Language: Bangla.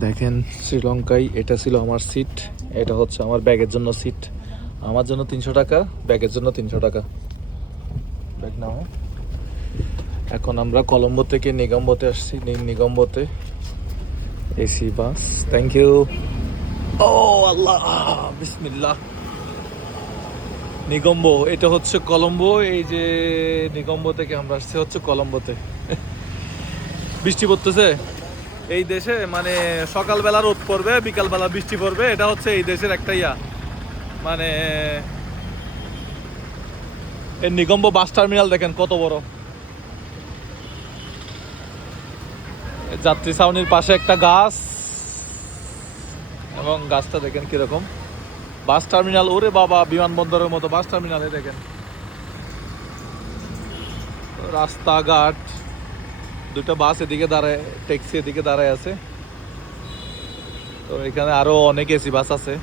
দেখেন, শ্রীলঙ্কায় এটা ছিল আমার সিট এটা হচ্ছে আমার ব্যাগের জন্য সিট আমার জন্য তিনশো টাকা, ব্যাগের জন্য তিনশো টাকা। ব্যাগ নাও। এখন আমরা কলম্বো থেকে নিগম্বতে আসছি নিগম্বতে। AC, bus. থ্যাংক ইউ ও আল্লাহ, বিসমিল্লাহ। নিগম্বো, এটা হচ্ছে কলম্বো, এই যে নিগম্বো থেকে আমরা আসছি হচ্ছে কলম্বোতে। বৃষ্টি পড়তেছে? এই দেশে মানে সকালবেলা রোদ পড়বে, বিকালবেলা বৃষ্টি পড়বে, এটা হচ্ছে এই দেশের একটা ইয়া। মানে এর নিগম্ব বাস টার্মিনাল দেখেন কত বড়। যাত্রী ছাউনির পাশে একটা গাছ, এবং গাছটা দেখেন কীরকম। বাস টার্মিনাল, ওরে বাবা, বিমানবন্দরের মতো বাস টার্মিনালে দেখেন। রাস্তাঘাট। দুটো বাস এদিকে দাঁড়ায় ট্যাক্সি এদিকে দাঁড়ায় আছে। তো এখানে আরও অনেক এসি বাস আছে।